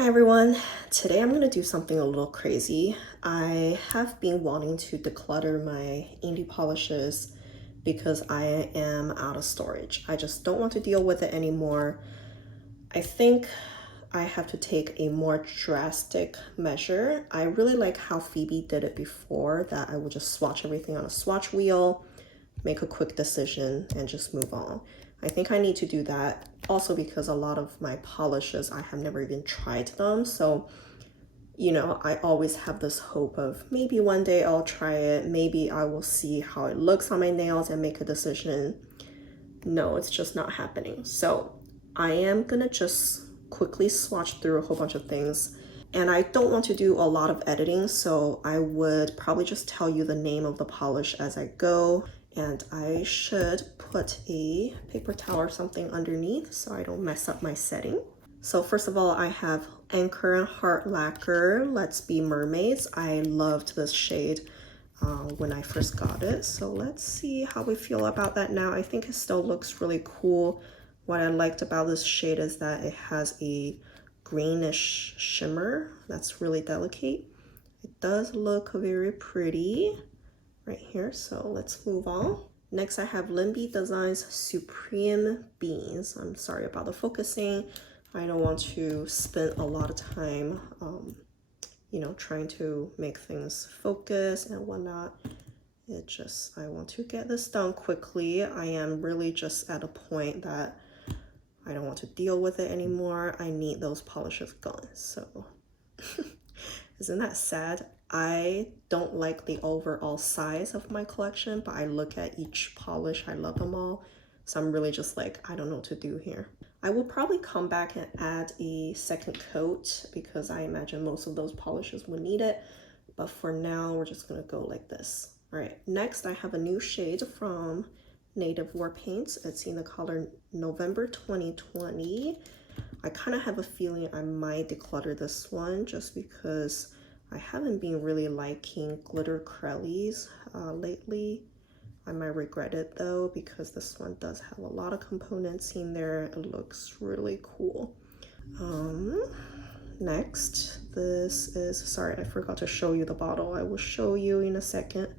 Hi everyone, today I'm going to do something a little crazy. I have been wanting to declutter my indie polishes because I am out of storage. I just don't want to deal with it anymore. I think I have to take a more drastic measure. I really like how Phoebe did it before, that I would just swatch everything on a swatch wheel, make a quick decision, and just move on. I think I need to do that also because a lot of my polishes, I have never even tried them. So, I always have this hope of maybe one day I'll try it. Maybe I will see how it looks on my nails and make a decision. No, it's just not happening. So I am gonna just quickly swatch through a whole bunch of things. And I don't want to do a lot of editing, so I would probably just tell you the name of the polish as I go. And I should put a paper towel or something underneath so I don't mess up my setting. So first of all, I have Anchor and Heart Lacquer Let's Be Mermaids. I loved this shade when I first got it. So let's see how we feel about that now. I think it still looks really cool. What I liked about this shade is that it has a greenish shimmer that's really delicate. It does look very pretty right here, so let's move on. Next I have Limby Designs Supreme Beans. I'm sorry about the focusing. I don't want to spend a lot of time trying to make things focus and whatnot. I want to get this done quickly. I am really just at a point that I don't want to deal with it anymore. I need those polishes gone. So isn't that sad? I don't like the overall size of my collection, but I look at each polish, I love them all. So I'm really just like, I don't know what to do here. I will probably come back and add a second coat because I imagine most of those polishes would need it. But for now, we're just gonna go like this. All right, next I have a new shade from Native War Paints. It's in the color November 2020. I kind of have a feeling I might declutter this one just because I haven't been really liking glitter crellies lately. I might regret it though because this one does have a lot of components in there. It looks really cool. Next, this is, sorry, I forgot to show you the bottle. I will show you in a second.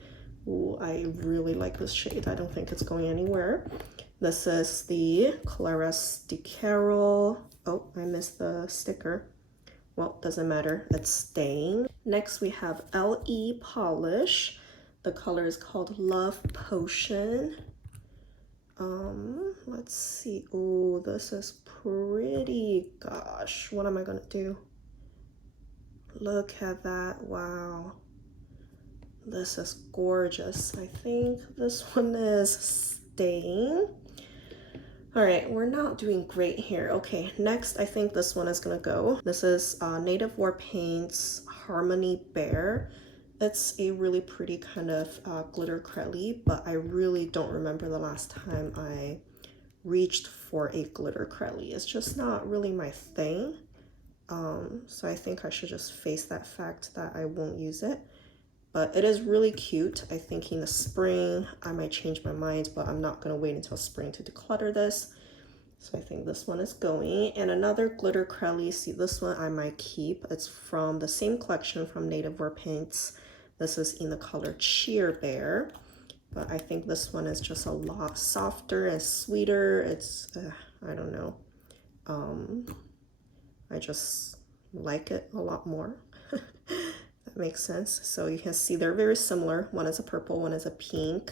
Ooh, I really like this shade. I don't think it's going anywhere. This is the Claris de Carol. Oh, I missed the sticker. Well, doesn't matter, it's staying. Next we have LE Polish. The color is called Love Potion. Let's see. Oh, this is pretty. Gosh, what am I gonna do? Look at that, wow. This is gorgeous. I think this one is staying. All right, we're not doing great here. Okay, next I think this one is gonna go. This is Native War Paints Harmony Bear. It's a really pretty kind of glitter crelly, but I really don't remember the last time I reached for a glitter crelly. It's just not really my thing. So I think I should just face that fact that I won't use it. But it is really cute. I think in the spring, I might change my mind, but I'm not gonna wait until spring to declutter this. So I think this one is going. And another glitter crelly, see this one I might keep. It's from the same collection from Native War Paints. This is in the color Cheer Bear. But I think this one is just a lot softer and sweeter. It's, I don't know. I just like it a lot more. That makes sense. So you can see they're very similar. One is a purple, one is a pink.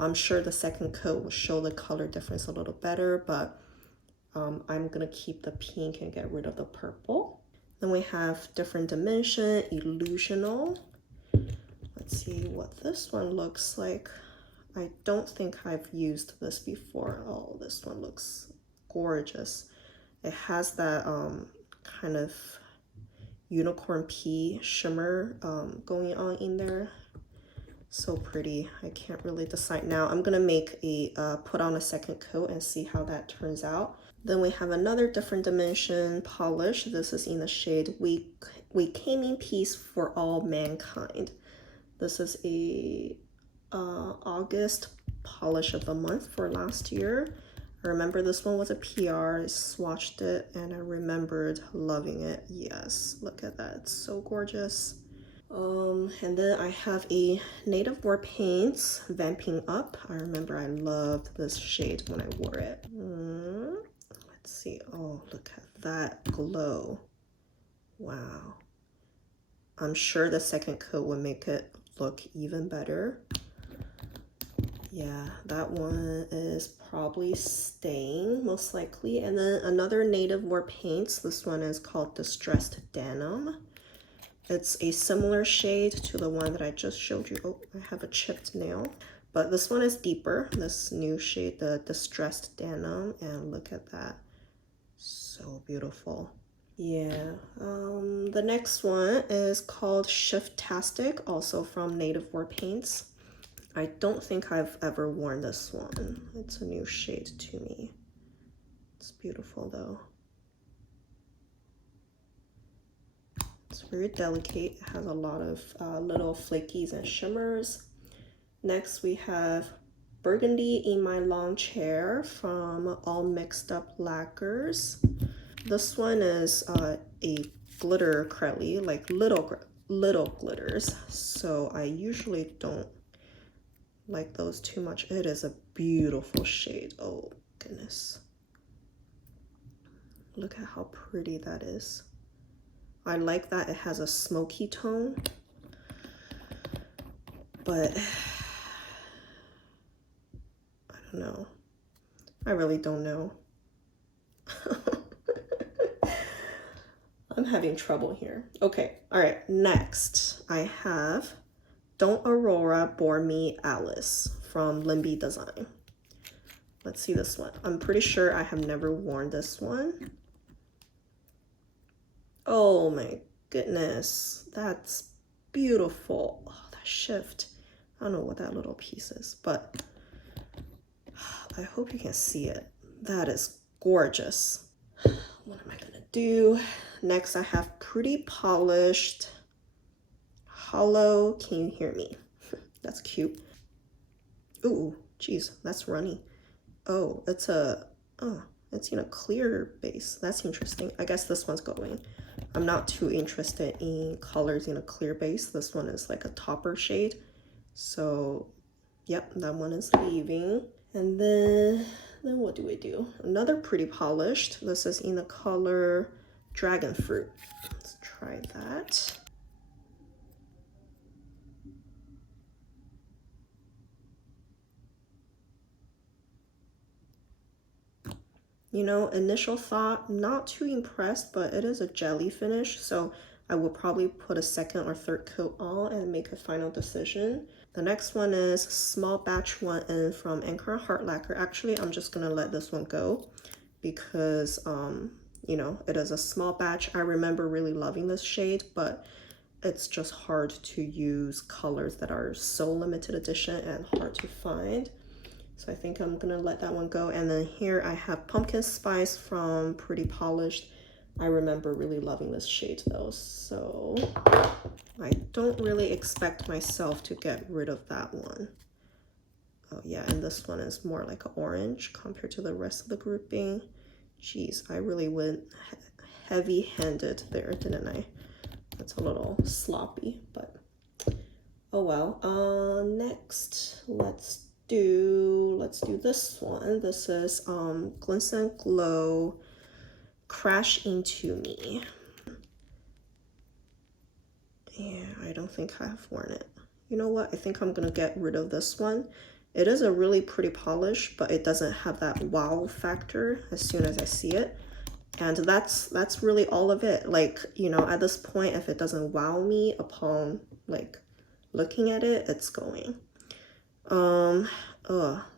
I'm sure the second coat will show the color difference a little better, but I'm gonna keep the pink and get rid of the purple. Then we have Different Dimension, Illusional. Let's see what this one looks like. I don't think I've used this before. Oh, this one looks gorgeous. It has that kind of unicorn pea shimmer going on in there. So pretty. I can't really decide now. I'm gonna make a put on a second coat and see how that turns out. Then we have another Different Dimension polish. This is in the shade We Came in Peace for All Mankind. This is a August polish of the month for last year. I remember this one was a PR. I swatched it and I remembered loving it. Yes, look at that. It's so gorgeous. And then I have a Native War Paints Vamping Up. I remember I loved this shade when I wore it. Let's see. Oh, look at that glow. Wow. I'm sure the second coat would make it look even better. Yeah, that one is probably staying most likely. And then another Native War Paints. This one is called Distressed Denim. It's a similar shade to the one that I just showed you. Oh, I have a chipped nail. But this one is deeper, this new shade, the Distressed Denim. And look at that. So beautiful. Yeah, the next one is called Shiftastic, also from Native War Paints. I don't think I've ever worn this one. It's a new shade to me. It's beautiful though. It's very delicate. It has a lot of little flakies and shimmers. Next we have Burgundy in My Long Chair from All Mixed Up Lacquers. This one is a glitter crelly, like little glitters. So I usually don't like those too much. It is a beautiful shade. Oh goodness. Look at how pretty that is. I like that it has a smoky tone, but I don't know. I really don't know. I'm having trouble here. Okay, all right, next I have Don't Aurora Bore Me Alice from Limby Design. Let's see this one. I'm pretty sure I have never worn this one. Oh my goodness, that's beautiful. Oh, that shift. I don't know what that little piece is, but I hope you can see it. That is gorgeous. What am I gonna do? Next, I have Pretty Polished Hollow. Can you hear me? That's cute. Ooh, geez, that's runny. Oh, it's in a clear base. That's interesting. I guess this one's going. I'm not too interested in colors in a clear base. This one is like a topper shade. So, yep, that one is leaving. And then what do we do? Another Pretty Polished. This is in the color Dragon Fruit. Let's try that. You know, initial thought, not too impressed, but it is a jelly finish, so I will probably put a second or third coat on and make a final decision. The next one is Small Batch 1N from Anchor Heart Lacquer. Actually, I'm just gonna let this one go because, you know, it is a small batch. I remember really loving this shade, but it's just hard to use colors that are so limited edition and hard to find. So I think I'm gonna let that one go. And then here I have Pumpkin Spice from Pretty Polished. I remember really loving this shade though, so I don't really expect myself to get rid of that one. Oh yeah, and this one is more like an orange compared to the rest of the grouping. Geez, I really went heavy-handed there, didn't I? That's a little sloppy, but oh well. Next, let's do this one. This is Glints and Glow Crash Into Me. Yeah, I don't think I have worn it. You know what? I think I'm gonna get rid of this one. It is a really pretty polish, but it doesn't have that wow factor as soon as I see it. And that's really all of it. Like, you know, at this point, if it doesn't wow me upon like looking at it, it's going.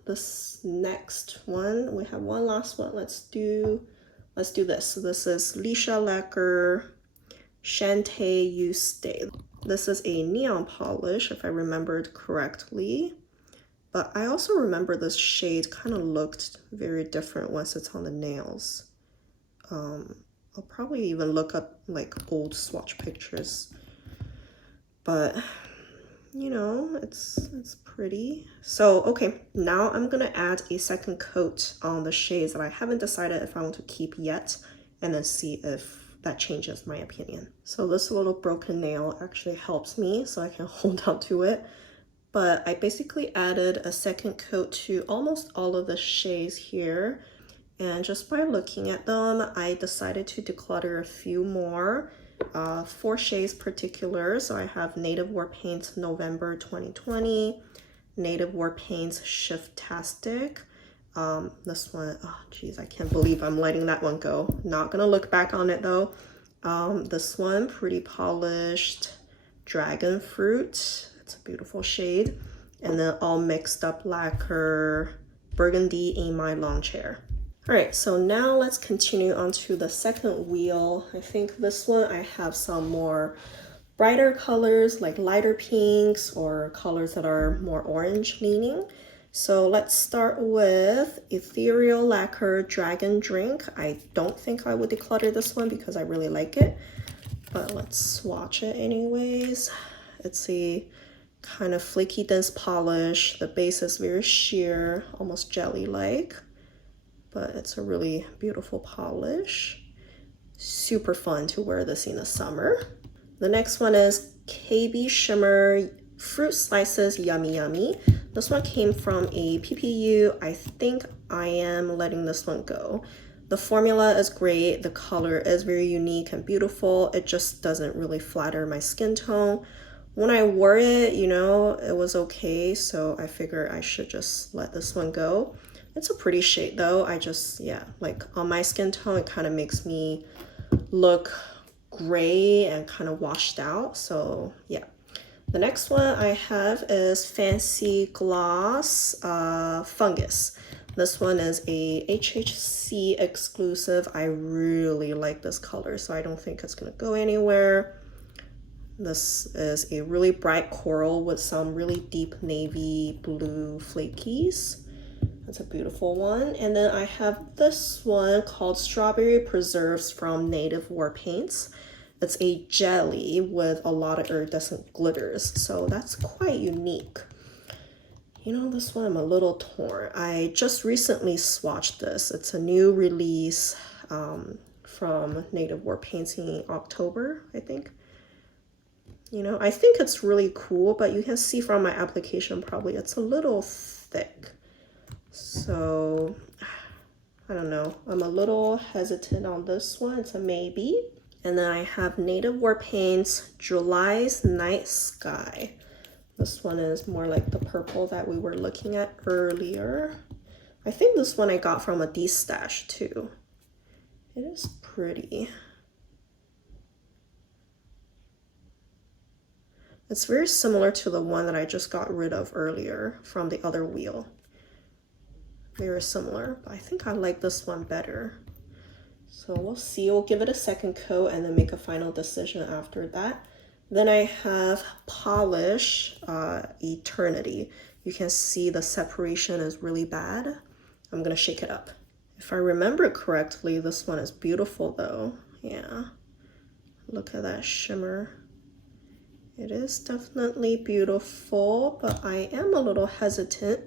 This next one, we have one last one. Let's do this. So this is Leisha Lacquer Shantae You Stay. This is a neon polish, if I remembered correctly. But I also remember this shade kind of looked very different once it's on the nails. I'll probably even look up like old swatch pictures. But you know, it's pretty. So, okay, now I'm gonna add a second coat on the shades that I haven't decided if I want to keep yet, and then see if that changes my opinion. So this little broken nail actually helps me so I can hold on to it. But I basically added a second coat to almost all of the shades here. And just by looking at them, I decided to declutter a few more. 4 shades particular. So I have Native War Paints November 2020, Native War Paints Shiftastic. This one, oh geez, I can't believe I'm letting that one go. Not gonna look back on it though. This one, Pretty Polished Dragon Fruit. It's a beautiful shade. And then All Mixed Up Lacquer Burgundy in My Lawn Chair. All right, so now let's continue on to the second wheel. I think this one I have some more brighter colors like lighter pinks or colors that are more orange leaning. So let's start with Ethereal Lacquer Dragon Drink. I don't think I would declutter this one because I really like it, but let's swatch it anyways. It's a kind of flaky dense polish. The base is very sheer, almost jelly-like, but it's a really beautiful polish. Super fun to wear this in the summer. The next one is KB Shimmer Fruit Slices Yummy Yummy. This one came from a PPU. I think I am letting this one go. The formula is great. The color is very unique and beautiful. It just doesn't really flatter my skin tone. When I wore it, you know, it was okay. So I figure I should just let this one go. It's a pretty shade though. I just, yeah, like on my skin tone, it kind of makes me look gray and kind of washed out. So yeah. The next one I have is Fancy Gloss Fungus. This one is a HHC exclusive. I really like this color, so I don't think it's gonna go anywhere. This is a really bright coral with some really deep navy blue flakies. That's a beautiful one. And then I have this one called Strawberry Preserves from Native War Paints. It's a jelly with a lot of iridescent glitters, so that's quite unique. You know, this one I'm a little torn. I just recently swatched this. It's a new release from Native War Paints in October, I think. You know, I think it's really cool, but you can see from my application probably it's a little thick. So, I don't know. I'm a little hesitant on this one. It's a maybe. And then I have Native War Paints July's Night Sky. This one is more like the purple that we were looking at earlier. I think this one I got from a D-stash too. It is pretty. It's very similar to the one that I just got rid of earlier from the other wheel. Very similar, but I think I like this one better. So we'll see. We'll give it a second coat and then make a final decision after that. Then I have Polish Eternity. You can see the separation is really bad. I'm gonna shake it up. If I remember correctly, this one is beautiful though. Yeah, look at that shimmer. It is definitely beautiful, but I am a little hesitant.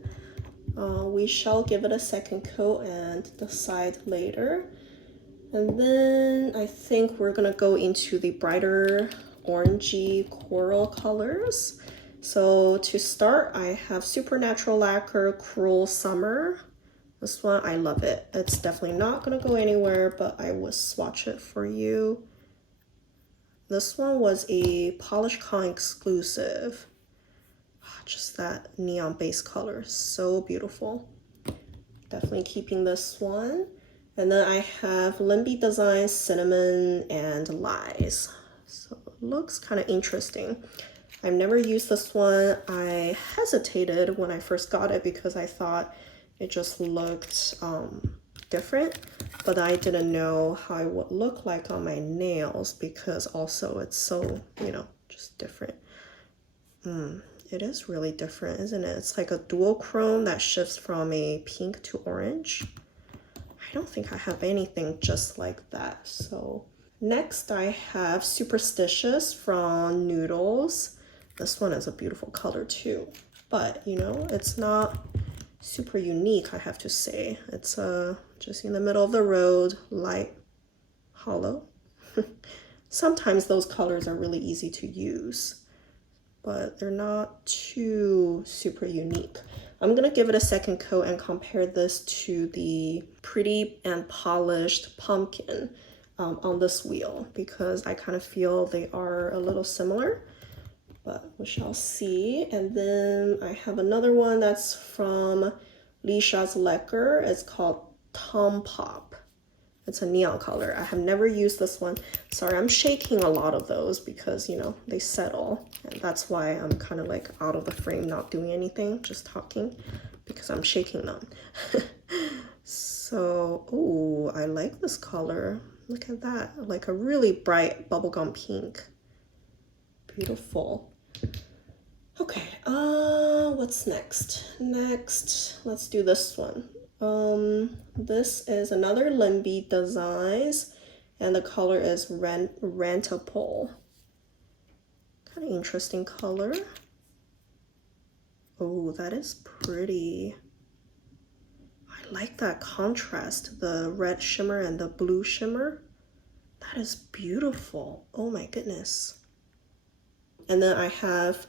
We shall give it a second coat and decide later. And then I think we're gonna go into the brighter orangey coral colors. So to start, I have Supernatural Lacquer Cruel Summer. This one, I love it. It's definitely not gonna go anywhere, but I will swatch it for you. This one was a PolishCon exclusive. Just that neon base color, so beautiful. Definitely keeping this one. And then I have Limby Designs Cinnamon and Lies. So it looks kind of interesting. I've never used this one. I hesitated when I first got it because I thought it just looked different, but I didn't know how it would look like on my nails because also it's so, you know, just different. It is really different, isn't it? It's like a dual chrome that shifts from a pink to orange. I don't think I have anything just like that. So next I have Superstitious from Noodles. This one is a beautiful color too, but you know, it's not super unique, I have to say. It's just in the middle of the road, light hollow. Sometimes those colors are really easy to use, but they're not too super unique. I'm gonna give it a second coat and compare this to the Pretty and Polished Pumpkin on this wheel, because I kind of feel they are a little similar, but we shall see. And then I have another one that's from Lisha's Lecker. It's called Tom Pop. It's a neon color. I have never used this one. Sorry, I'm shaking a lot of those because, you know, they settle. And that's why I'm kind of like out of the frame, not doing anything, just talking, because I'm shaking them. So, oh, I like this color. Look at that. Like a really bright bubblegum pink. Beautiful. Okay, what's next? Next, let's do this one. This is another Limby Designs, and the color is Rentapole. Kind of interesting color. Oh, that is pretty. I like that contrast, the red shimmer and the blue shimmer. That is beautiful. Oh my goodness. And then I have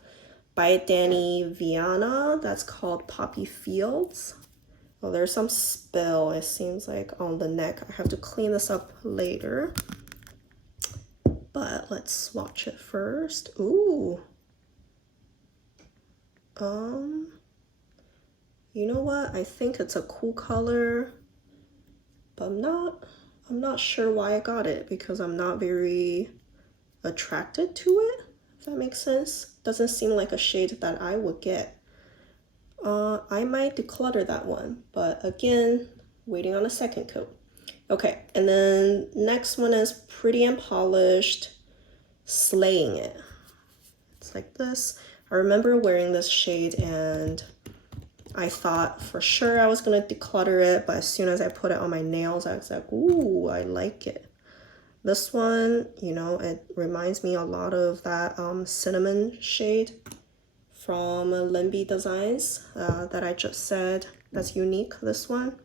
by Danny Viana, that's called Poppy Fields. Oh, there's some spill, it seems like, on the neck. I have to clean this up later. But let's swatch it first. Ooh. You know what? I think it's a cool color, but I'm not sure why I got it, because I'm not very attracted to it, if that makes sense. Doesn't seem like a shade that I would get. I might declutter that one, but again, waiting on a second coat. Okay, and then next one is Pretty and Polished, Slaying It. It's like this. I remember wearing this shade and I thought for sure I was gonna declutter it, but as soon as I put it on my nails, I was like, ooh, I like it. This one, you know, it reminds me a lot of that cinnamon shade from Limby Designs that I just said that's unique, this one,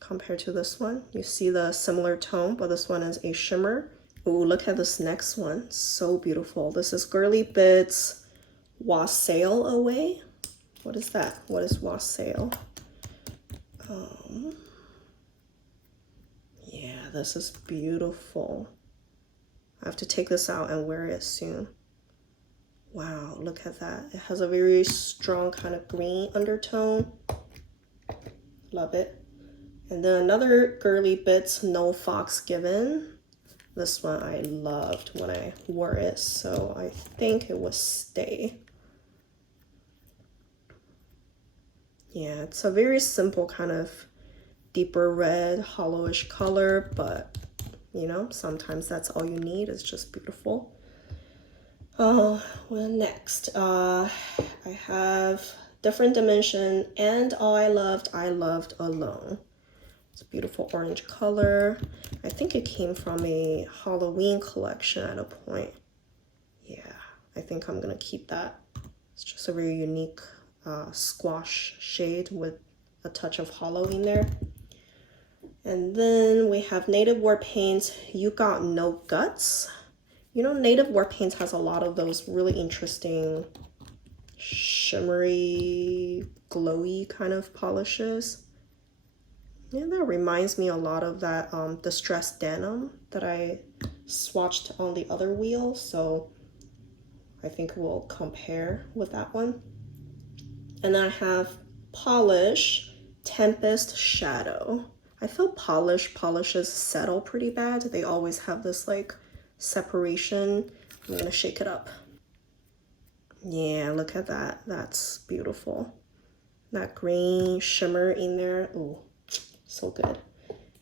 compared to this one. You see the similar tone, but this one is a shimmer. Ooh, look at this next one. So beautiful. This is Girly Bits Wassail Away. What is that? What is wassail? Yeah, this is beautiful. I have to take this out and wear it soon. Wow, look at that. It has a very strong kind of green undertone. Love it. And then another Girly Bits No Fox Given. This one I loved when I wore it, so I think it will stay. Yeah, it's a very simple kind of deeper red, hollowish color, but you know, sometimes that's all you need. It's just beautiful. Oh, well, next, I have Different Dimension and All I Loved Alone. It's a beautiful orange color. I think it came from a Halloween collection at a point. Yeah, I think I'm gonna keep that. It's just a very unique squash shade with a touch of hollow in there. And then we have Native War Paints, You Got No Guts. You know, Native War Paints has a lot of those really interesting shimmery, glowy kind of polishes. Yeah, that reminds me a lot of that Distressed Denim that I swatched on the other wheel, so I think we'll compare with that one. And then I have Polish Tempest Shadow. I feel polishes settle pretty bad. They always have this like separation. I'm gonna shake it up. Yeah, look at that. That's beautiful. That green shimmer in there. Ooh, so good.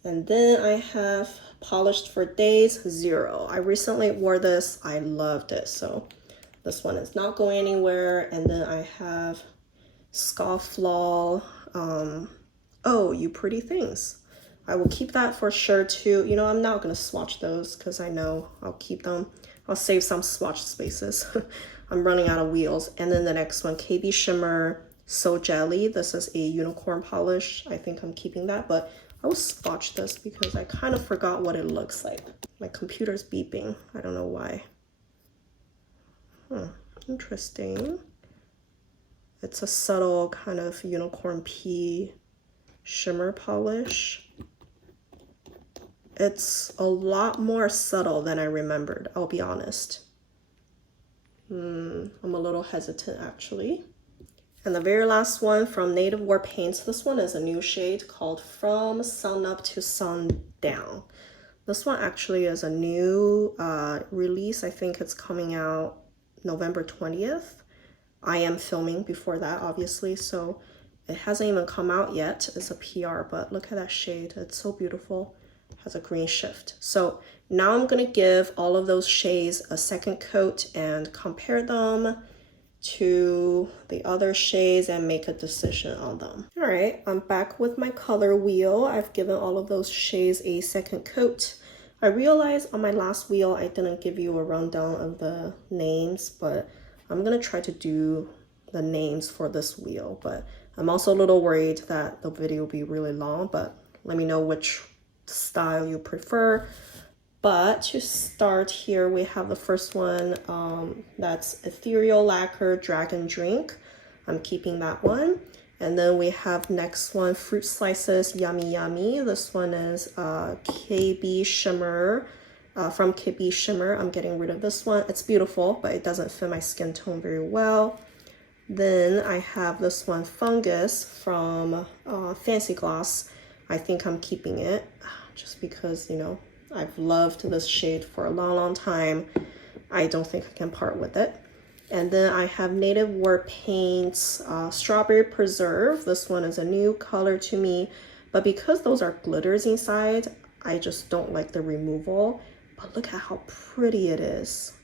And then I have Polished for Days 0. I recently wore this. I loved it. So this one is not going anywhere. And then I have Scofflaw. Oh, You Pretty Things. I will keep that for sure too. You know, I'm not gonna swatch those because I know I'll keep them. I'll save some swatch spaces. I'm running out of wheels. And then the next one, KB Shimmer So Jelly. This is a unicorn polish. I think I'm keeping that, but I will swatch this because I kind of forgot what it looks like. My computer's beeping. I don't know why. Interesting. It's a subtle kind of unicorn pea shimmer polish. It's a lot more subtle than I remembered, I'll be honest. I'm a little hesitant actually. And the very last one from Native War Paints, this one is a new shade called From Sun Up to Sundown. This one actually is a new release. I think it's coming out November 20th. I am filming before that, obviously, so it hasn't even come out yet. It's a PR, but look at that shade. It's so beautiful. It has a green shift. So now I'm gonna give all of those shades a second coat and compare them to the other shades and make a decision on them. All right, I'm back with my color wheel. I've given all of those shades a second coat. I realized on my last wheel I didn't give you a rundown of the names, but I'm gonna try to do the names for this wheel, but I'm also a little worried that the video will be really long, but let me know which style you prefer. But to start here, we have the first one, that's Ethereal Lacquer Dragon Drink. I'm keeping that one. And then we have next one, Fruit Slices Yummy Yummy. This one is KB Shimmer, from KB Shimmer. I'm getting rid of this one. It's beautiful, but it doesn't fit my skin tone very well. Then I have this one, Fungus, from Fancy Gloss. I think I'm keeping it just because, you know, I've loved this shade for a long time. I don't think I can part with it. And then I have Native War Paints Strawberry Preserve. This one is a new color to me, but because those are glitters inside, I just don't like the removal. But look at how pretty it is.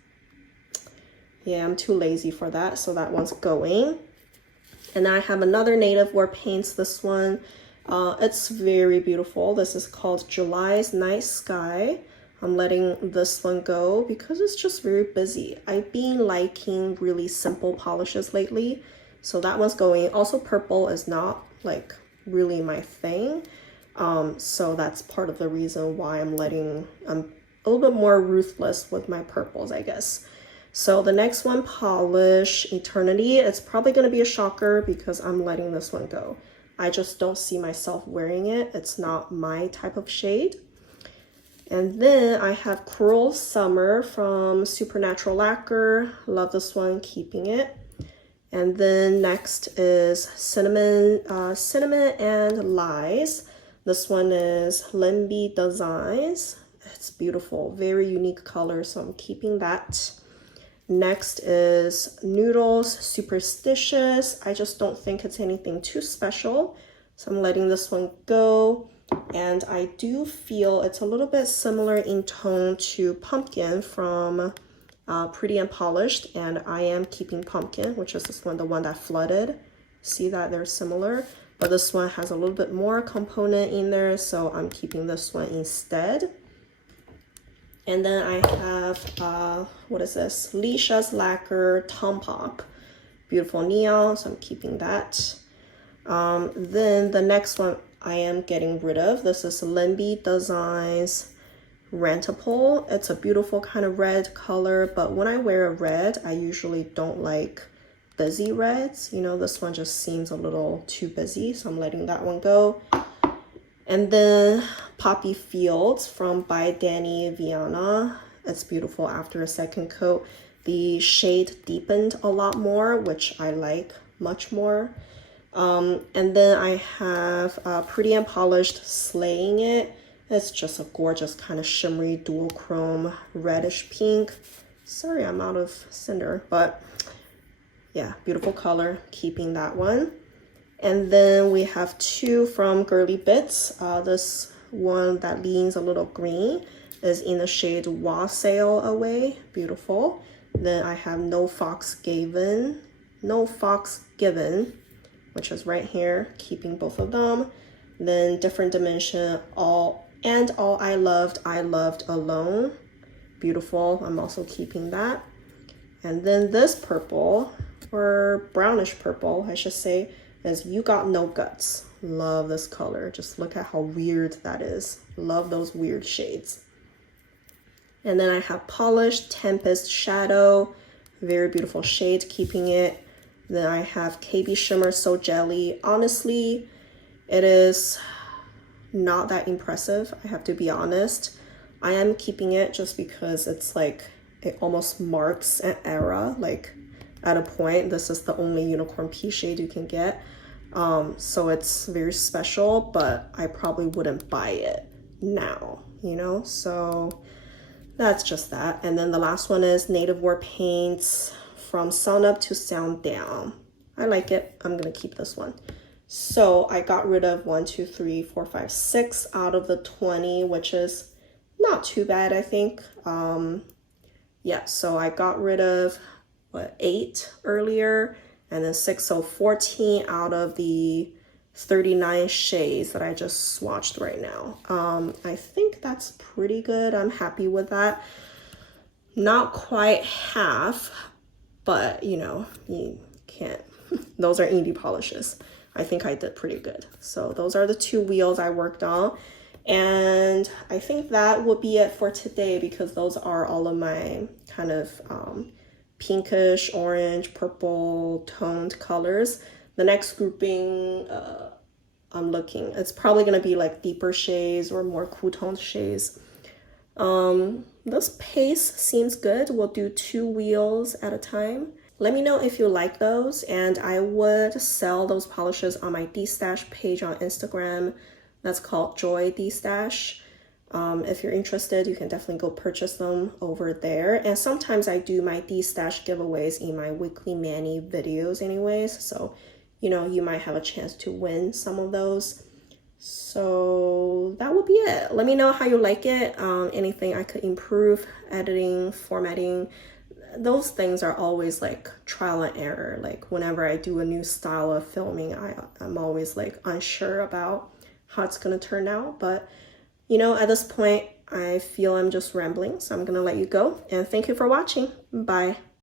Yeah, I'm too lazy for that, so that one's going. And then I have another Native War Paints. This one, it's very beautiful. This is called July's Night Sky. I'm letting this one go because it's just very busy. I've been liking really simple polishes lately, so that one's going. Also, purple is not like really my thing, so that's part of the reason why I'm a little bit more ruthless with my purples, I guess. So the next one, Polish Eternity. It's probably going to be a shocker because I'm letting this one go. I just don't see myself wearing it. It's not my type of shade. And then I have Cruel Summer from Supernatural Lacquer. Love this one, keeping it. And then next is Cinnamon and Lies. This one is Limby Designs. It's beautiful, very unique color, so I'm keeping that. Next is Noodles Superstitious. I just don't think it's anything too special, so I'm letting this one go. And I do feel it's a little bit similar in tone to Pumpkin from Pretty and Polished, and I am keeping Pumpkin, which is this one, the one that flooded. See that they're similar, but this one has a little bit more component in there, so I'm keeping this one instead. And then I have, what is this? Leisha's Lacquer Tom Pop. Beautiful neon, so I'm keeping that. Then the next one I am getting rid of. This is Limby Designs Rentable. It's a beautiful kind of red color, but when I wear a red, I usually don't like busy reds. You know, this one just seems a little too busy, so I'm letting that one go. And then Poppy Fields from by Danny Viana. It's beautiful after a second coat. The shade deepened a lot more, which I like much more. And then I have Pretty and Polished Slaying It. It's just a gorgeous kind of shimmery dual chrome reddish pink. Sorry, I'm out of cinder, but yeah, beautiful color, keeping that one. And then we have two from Girly Bits. This one that leans a little green is in the shade Wassail Away. Beautiful. Then I have No Fox Given, which is right here, keeping both of them. Then different dimension, all I loved alone. Beautiful. I'm also keeping that. And then this purple, or brownish purple, I should say, is You Got No Guts. Love this color. Just look at how weird that is. Love those weird shades. And then I have Polished Tempest Shadow. Very beautiful shade, keeping it. Then I have KB Shimmer So Jelly. Honestly, it is not that impressive, I have to be honest. I am keeping it just because it's like, it almost marks an era. Like at a point, this is the only unicorn pea shade you can get. So it's very special, but I probably wouldn't buy it now, you know? So that's just that. And then the last one is Native War Paints From Sun Up to Sound Down. I like it. I'm gonna keep this one. So I got rid of 1, 2, 3, 4, 5, 6 out of the 20, which is not too bad, I think. Yeah, so I got rid of, what, 8 earlier, and then 6, so 14 out of the 39 shades that I just swatched right now. I think that's pretty good. I'm happy with that. Not quite half, but you know, you can't. Those are indie polishes. I think I did pretty good. So those are the 2 wheels I worked on. And I think that would be it for today, because those are all of my kind of pinkish, orange, purple toned colors. The next grouping, I'm looking, it's probably gonna be like deeper shades or more cool toned shades. This pace seems good. We'll do 2 wheels at a time. Let me know if you like those, and I would sell those polishes on my D-Stash page on Instagram. That's called Joy D-Stash. If you're interested, you can definitely go purchase them over there. And sometimes I do my D-Stash giveaways in my weekly mani videos anyways, so you know, you might have a chance to win some of those. So that would be it. Let me know how you like it. Anything I could improve, editing, formatting. Those things are always like trial and error. Like whenever I do a new style of filming, I'm always like unsure about how it's gonna turn out. But you know, at this point, I feel I'm just rambling, so I'm gonna let you go. And thank you for watching. Bye.